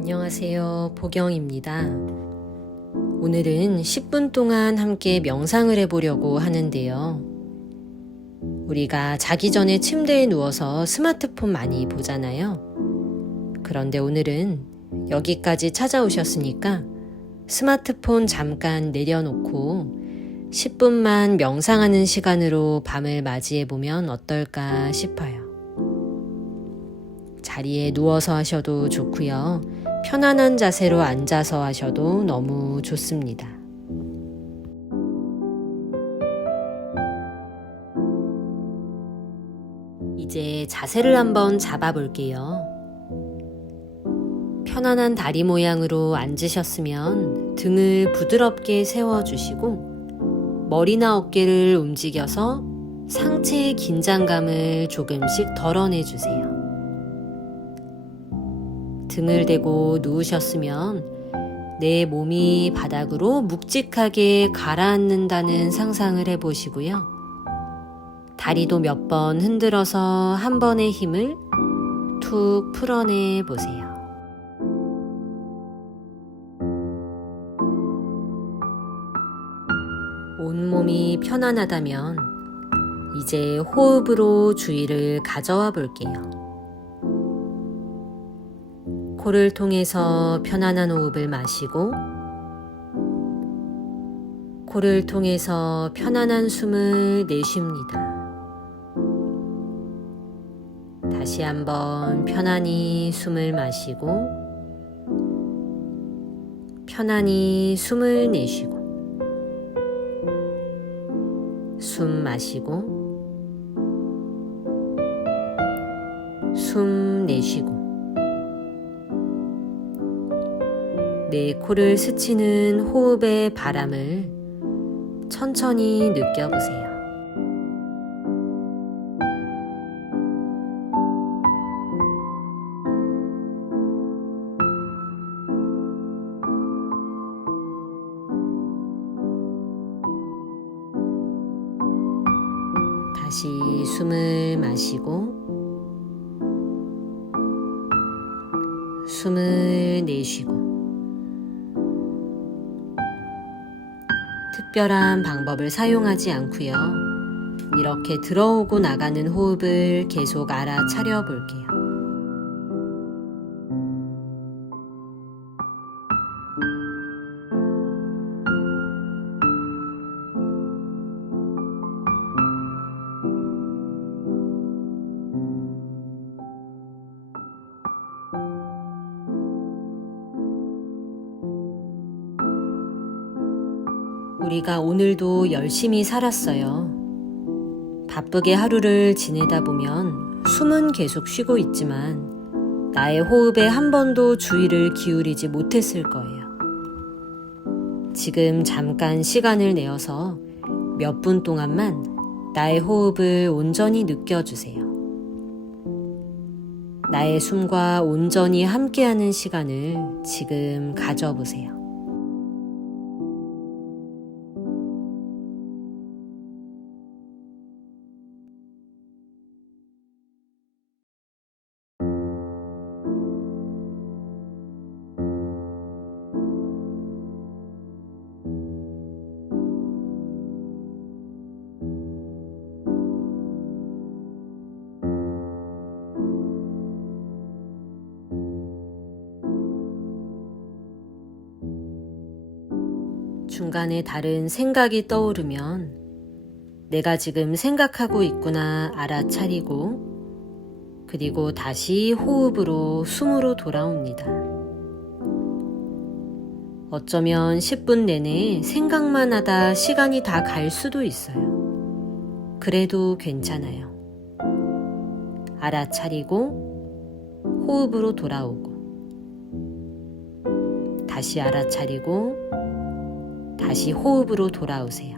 안녕하세요. 보경입니다. 오늘은 10분 동안 함께 명상을 해보려고 하는데요. 우리가 자기 전에 침대에 누워서 스마트폰 많이 보잖아요. 그런데 오늘은 여기까지 찾아오셨으니까 스마트폰 잠깐 내려놓고 10분만 명상하는 시간으로 밤을 맞이해보면 어떨까 싶어요. 자리에 누워서 하셔도 좋고요. 편안한 자세로 앉아서 하셔도 너무 좋습니다. 이제 자세를 한번 잡아 볼게요. 편안한 다리 모양으로 앉으셨으면 등을 부드럽게 세워주시고 머리나 어깨를 움직여서 상체의 긴장감을 조금씩 덜어내주세요. 등을 대고 누우셨으면 내 몸이 바닥으로 묵직하게 가라앉는다는 상상을 해보시고요. 다리도 몇 번 흔들어서 한 번의 힘을 툭 풀어내 보세요. 온몸이 편안하다면 이제 호흡으로 주의를 가져와 볼게요. 코를 통해서 편안한 호흡을 마시고 코를 통해서 편안한 숨을 내쉽니다. 다시 한번 편안히 숨을 마시고 편안히 숨을 내쉬고 숨 마시고 숨 내쉬고 내 코를 스치는 호흡의 바람을 천천히 느껴보세요. 다시 숨을 마시고 숨을 내쉬고 특별한 방법을 사용하지 않고요. 이렇게 들어오고 나가는 호흡을 계속 알아차려 볼게요. 우리가 오늘도 열심히 살았어요. 바쁘게 하루를 지내다 보면 숨은 계속 쉬고 있지만 나의 호흡에 한 번도 주의를 기울이지 못했을 거예요. 지금 잠깐 시간을 내어서 몇 분 동안만 나의 호흡을 온전히 느껴주세요. 나의 숨과 온전히 함께하는 시간을 지금 가져보세요. 중간에 다른 생각이 떠오르면 내가 지금 생각하고 있구나 알아차리고 그리고 다시 호흡으로 숨으로 돌아옵니다. 어쩌면 10분 내내 생각만 하다 시간이 다 갈 수도 있어요. 그래도 괜찮아요. 알아차리고 호흡으로 돌아오고 다시 알아차리고 다시 호흡으로 돌아오세요.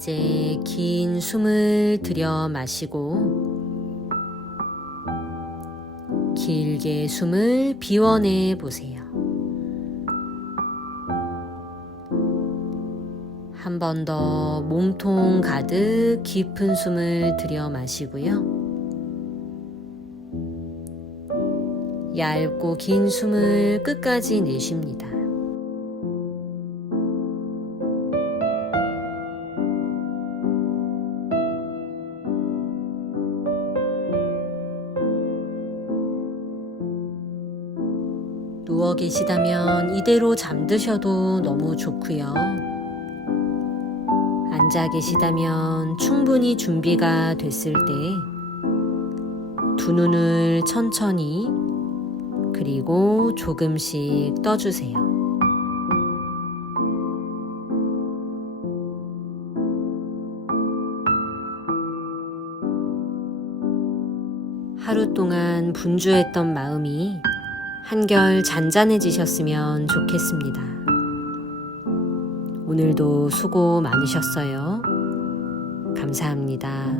이제 긴 숨을 들여 마시고 길게 숨을 비워내 보세요. 한 번 더 몸통 가득 깊은 숨을 들여 마시고요. 얇고 긴 숨을 끝까지 내쉽니다. 누워 계시다면 이대로 잠드셔도 너무 좋고요. 앉아 계시다면 충분히 준비가 됐을 때 두 눈을 천천히 그리고 조금씩 떠주세요. 하루 동안 분주했던 마음이 한결 잔잔해지셨으면 좋겠습니다. 오늘도 수고 많으셨어요. 감사합니다.